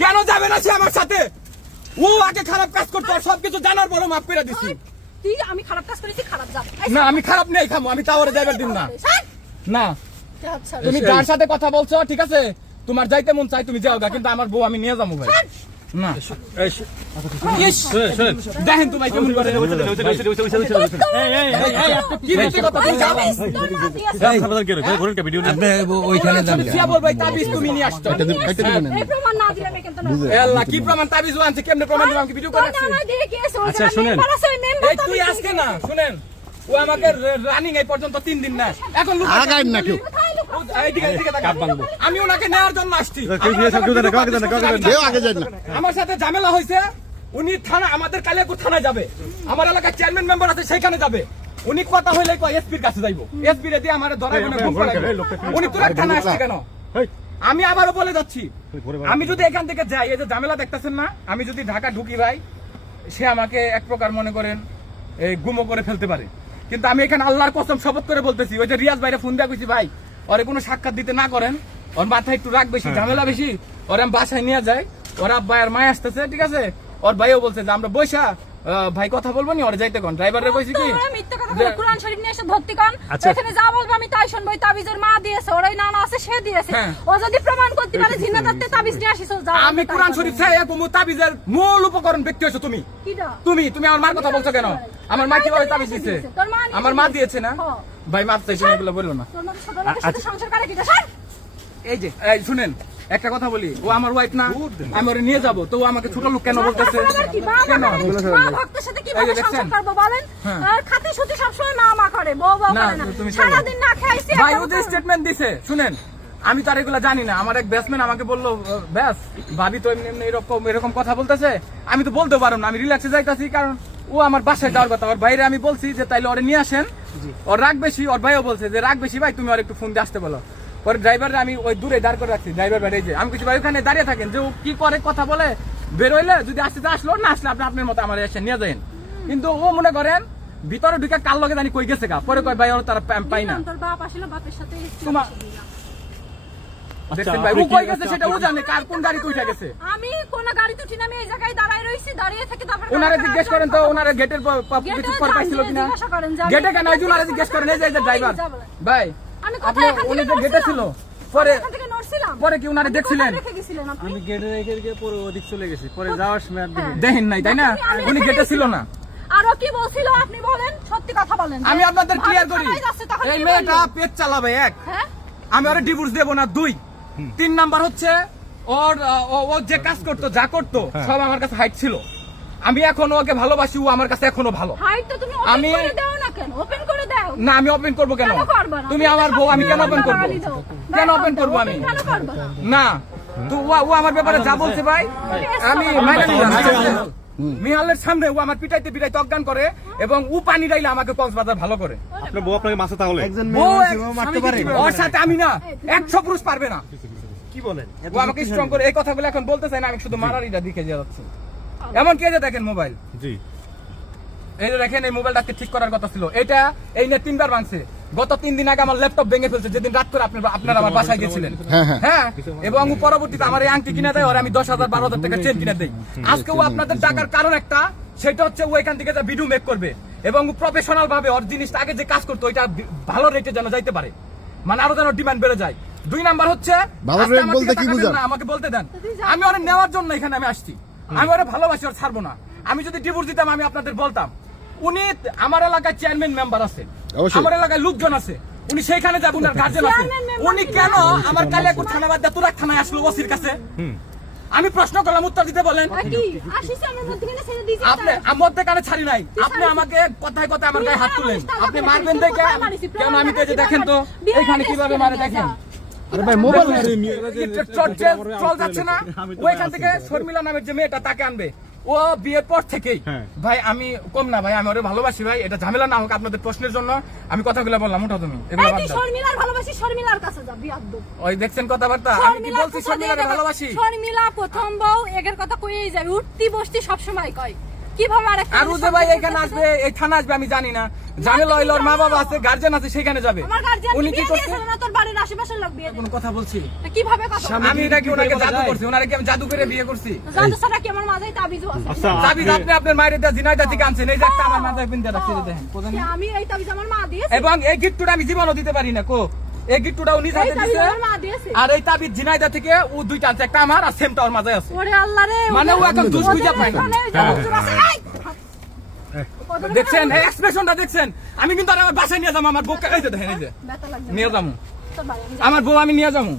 কেন যাবে না সে আমার সাথে? ও আগে খারাপ কাজ করতো, আর সবকিছু জানার পরে মাফ করে দিছি। তুই আমি খারাপ কাজ করেছি, খারাপ যা। না আমি খারাপ নেই খামো, আমি তাওরে যাইবার দিন না। না আচ্ছা তুমি যার সাথে কথা বলছো ঠিক আছে, তোমার যাইতে মন চাই তুমি যাও গা, কিন্তু আমার বউ আমি নিয়ে যাবো ভাই। না দেখেন তোমায় কেমন করে কি মিথ্যে কথা বলছো? ওইখানে যান বলবাই তাবিজ তুমি নিয়ে আসছো, এই প্রমাণ না দিলে আমি কিন্তু না। আল্লাহ কি প্রমাণ? তাবিজ আনছে কেমনে প্রমাণ দিলাম? কি ভিডিও করে রাখছি? না দিয়ে কি আছে? আচ্ছা শুনেন, এই তুই আজকে না শুনেন, ও আমাকে রানিং এই পর্যন্ত 3 দিন না, এখন আগাই না কেউ, আমি ওনাকে নেওয়ার জন্য আসছি। কেউ আগে যায় না। আমার সাথে ঝামেলা হয়েছে, উনি থানা, আমাদের কালিয়াকুর থানায় যাবে, আমার এলাকার চেয়ারম্যান মেম্বার আছে সেখানে যাবে। উনি কথা হইলে এসপির কাছে যাইবো, এসপি রে দিয়ে আমার ধরাই উনি তোর থানায় আসছে কেন? আমি আবারও বলে যাচ্ছি, আমি যদি এখান থেকে যাই, এই যে ঝামেলা দেখতেছেন না, আমি যদি ঢাকা ঢুকি ভাই, সে আমাকে এক প্রকার মনে করেন এই গুমো করে ফেলতে পারে। কিন্তু আমি এখানে আল্লাহর কসম শপথ করে বলতেছি, ওই যে রিয়াজ ভাইরে ফোন দেওয়া কইছি, ভাই ওরে কোনো সাক্ষাৎ দিতে না করেন, ওর মাথায় একটু রাগ বেশি, ঝামেলা বেশি, ওর আমি বাসায় নিয়ে যাই, ওর আব্বা আর মায় আসতেছে ঠিক আছে, ওর ভাইও বলছে যে আমরা বৈশা ভাই কথা বলবো নি, ওরে যাইতে কোন ড্রাইভারে কইছি কি মিথ্যা কথা বলে কোরআন শরীফ নিয়ে এসে ভর্তি কর, এখানে যা বলবো আমি তাই শুনবো। তাবিজের মা দিয়েছে, ওরাই নানা আছে সে দিয়েছে, ও যদি প্রমাণ করতে পারে জিনাদাতে তাবিজ নিয়ে আসিস যা। আমি কোরআন শরীফ ছাই কোন তাবিজের মূল উপকরণ ব্যক্তি হইছো তুমি। কিডা? তুমি আমার মার কথা বলছো কেন? আমার মা কিভাবে তাবিজ দিয়েছে? আমার মা দিয়েছে না ভাই, মাপ চাইছি না, এগুলো বললো না। তোর মতো ছোট লোকের সাথে সংসার করে কিডা? স্যার এই যে এই শুনেন একটা কথা বলি, ও আমার ওয়াইফ না, আমি ওরে নিয়ে যাবো, তো ও আমাকে ছোট লোক কেন বলতেছে? কেন ভক্তের সাথে কিভাবে সংসার করব বলেন? আর খাতে সুতি সব সময় মা মা করে, বউ বউ করে না, সারা দিন না খাইছি। ভাই ও যে স্টেটমেন্ট দিছে শুনেন, আমি তো আর এগুলা জানি না। আমার এক ব্যাটসম্যান আমাকে বললো, ব্যাস ভাবি তো এমনি এরকম কথা বলতেছে, আমি তো বলতে পারবো না, আমি রিল্যাক্সে যাইতাছি, কারণ ও আমার বাসায় যাওয়ার কথা। ওর বাইরে আমি বলছি যে তাইলে ওরে নিয়ে আসেন, ওর রাগ বেশি, ওর ভাইও বলছে যে রাগ বেশি ভাই, তুমি ওর একটু ফোন দিয়ে আসতে বলো। পরে ড্রাইভার আমি ওই দূরে দাঁড় করে রাখছি, ড্রাইভার ভাই যে আমি কিছু ভাই ওখানে দাঁড়িয়ে থাকেন, যে ও কি করে কথা বলে, বেরোইলে যদি আসতে আসলো, না আসলে আপনি আপনার মতো আমার এসে নিয়ে যাবেন। কিন্তু ও মনে করেন ভিতরে ঢুকে কাল লগে জানি কই গেছে গা, পরে কয় ভাই ওর তারা পাই না। তোর বাপ আসলে বাপের সাথে তোমার দেখছেন ভাই ও কই গেছে সেটা ও জানে, কার কোন গাড়ি কইটা গেছে। আমি কোন গাড়িতে উঠি না, আমি এই জায়গায় দাঁড়ায় রইছি, দাঁড়িয়ে থেকে তারপর ওনারে জিজ্ঞেস করেন তো, ওনারে গেটের কিছু পর পাইছিল কিনা, গেটে কেন এই ওনারে জিজ্ঞেস করেন। এই যে ড্রাইভার ভাই, আপনি উনি যে গেটে ছিল, পরে পরে কি উনারে দেখছিলেন? আমি গেটে রেখে গিয়ে পরে ওদিক চলে গেছি, পরে যাওয়ার সময় দেখেন নাই তাই না, উনি গেটে ছিল না। আরো কি বলছিল আপনি বলেন, সত্যি কথা বলেন। আমি আপনাদের ক্লিয়ার করি, এই মেয়েটা পেট চালাবে এক, আমি ওরে ডিভোর্স দেব না 2, 3 নাম্বার হচ্ছে ও যে কাজ করতো যা করতো সব আমার কাছে হাইট ছিল, আমি এখন ওকে ভালোবাসি, ও আমার কাছে এখনো ভালো। আমি ওপেন করে দাও না, আমি ওপেন করবো কেন? তুমি আমার বউ, আমি কেন ওপেন করবো? কেন ওপেন করবো আমি? না তো ও আমার ব্যাপারে যা বলছে ভাই আমি মাইনে নিলাম। মিহালের সামনে ও আমার পিটাইতে অজ্ঞান করে, এবং ও পানি ডাইলে আমাকে কক্সবাজার ভালো করে। আপনার বউ আপনাকে মাসে তাহলে ওর সাথে আমি না 100 পুরুষ পারবে না। কি বলেন? ও আমাকে স্ট্রং করে এই কথাগুলো এখন বলতে চাই না, আমি শুধু মারারিটা দিকে যাচ্ছি। এমন কি যে দেখেন মোবাইল, জি এই যে দেখেন এই মোবাইলটা ঠিক করার কথা ছিল, এটা এই নিয়ে 3 বার ভাঙছে। গত 3 দিন আগে আমার ল্যাপটপ ভেঙে ফেলছে, যেদিন রাত করে আপনারা আমার বাসায় গেছিলেন। হ্যাঁ, এবং পরবর্তীতে আমার এই আংটি কিনে দেয়, আর আমি 10,000 12,000 টাকা চেন কিনে দেই। আজকে ও আপনাদের টাকার কারণ একটা, সেটা হচ্ছে ও এখান থেকে ভিডিও মেক করবে, এবং প্রফেশনাল ভাবে ওর জিনিসটা আগে যে কাজ করতো ওইটা ভালো রেটে যেন যাইতে পারে, মানে আরো যেন ডিমান্ড বেড়ে যায়। 2 নাম্বার হচ্ছে আমাকে বলতে দেন, আমি ওরে নেওয়ার জন্য এখানে আমি আসছি, আমি ওরে ভালোবাসি, ওর ছাড়বো না। আমি যদি ডিভোর্স দিতাম আমি আপনাদের বলতাম, উনি আমার এলাকায় চেয়ারম্যান মেম্বার আছে, আমার এলাকায় লোকজন আছে, উনি সেইখানে যাবেন, উনার গার্জেন আছে, উনি কেন আমার কালিয়াকুর থানা বাদ দিয়ে তুরাক থানায় আসলো ওসির কাছে? আমি প্রশ্ন করলাম, উত্তর দিতে বলেন। আপনি মধ্যে কানে ছাড়ি নাই, আপনি আমাকে কথায় কথায় আমার গায়ে হাত তুলেন, আপনি মারবেন দেখে কেন? আমি তো দেখেন তো এখানে কিভাবে মারে দেখেন। আরে ভাই মোবাইল চল যাচ্ছে না, ওইখান থেকে শর্মিলা নামের যে মেয়েটা তাকে আনবে, ও বিয়ের পর থেকেই ভাই আমি কম না ভাই, আমি ওরে ভালোবাসি ভাই, এটা ঝামেলা না হোক আপনাদের প্রশ্নের জন্য আমি কথাগুলো বললাম। উঠো তুমি, শর্মিলার ভালোবাসি, শর্মিলার কাছে যা বিয়াদব। ওই দেখছেন কথাবার্তা, আমি কি বলছি শর্মিলার ভালোবাসি? শর্মিলা প্রথম বউ এগের কথা কইই যাবে, উঠতি বসতি সব সময় কয়। কিভাবে আরেকটা আর যে ভাই এখানে আসবে, এই থানা আসবে আমি জানি না। জানে লয়লর মা বাবা আছে, গার্জিয়ান আছে, সেখানে যাবে। আমার গার্জিয়ান উনি কি করছে? না তোর বাড়ির আশেপাশের লোক বিয়ে কোনো কথা বলছি? দিয়েছে। কিভাবে কথা আমি নাকি ওনাকে জাদু করছি, ওনারে কি আমি জাদু করে বিয়ে করছি? জাদু ছাড়া কি আমার মাথায় তাবিজও আছে? আচ্ছা তাবিজ আপনি আপনার মায়ের দা জিনাইদা থেকে আনছেন, এই যে একটা আমার মাথায় পিনতে রাখছে, এই যে দেখেন। কোথায় কি নেই? আমি এই তাবিজ আমার মা দিয়েছে? এবং এই গিফটটা আমি জীবনও দিতে পারি না কো। এই গিফটটা উনি এই যাতে তাবিজ দিছে, আমার মা দিয়েছে। আর এই তাবিজ জিনাইদা থেকে ও দুইটা আছে, একটা আমার আর সেমটা ওর মাঝে আছে। ওরে আল্লাহ রে, মানে ও এখন দুষ বুঝা পায় না। দেখছেন এই এক্সপ্রেশনটা দেখছেন? আমি কিন্তু আর আমার বাসায় নিয়ে যাবো, আমার বউকে এই যে দেখেন, এই যে ব্যথা লাগছে নিয়ে যাবো, তোর বাড়ি আমি আমার বউ আমি নিয়ে যাবো।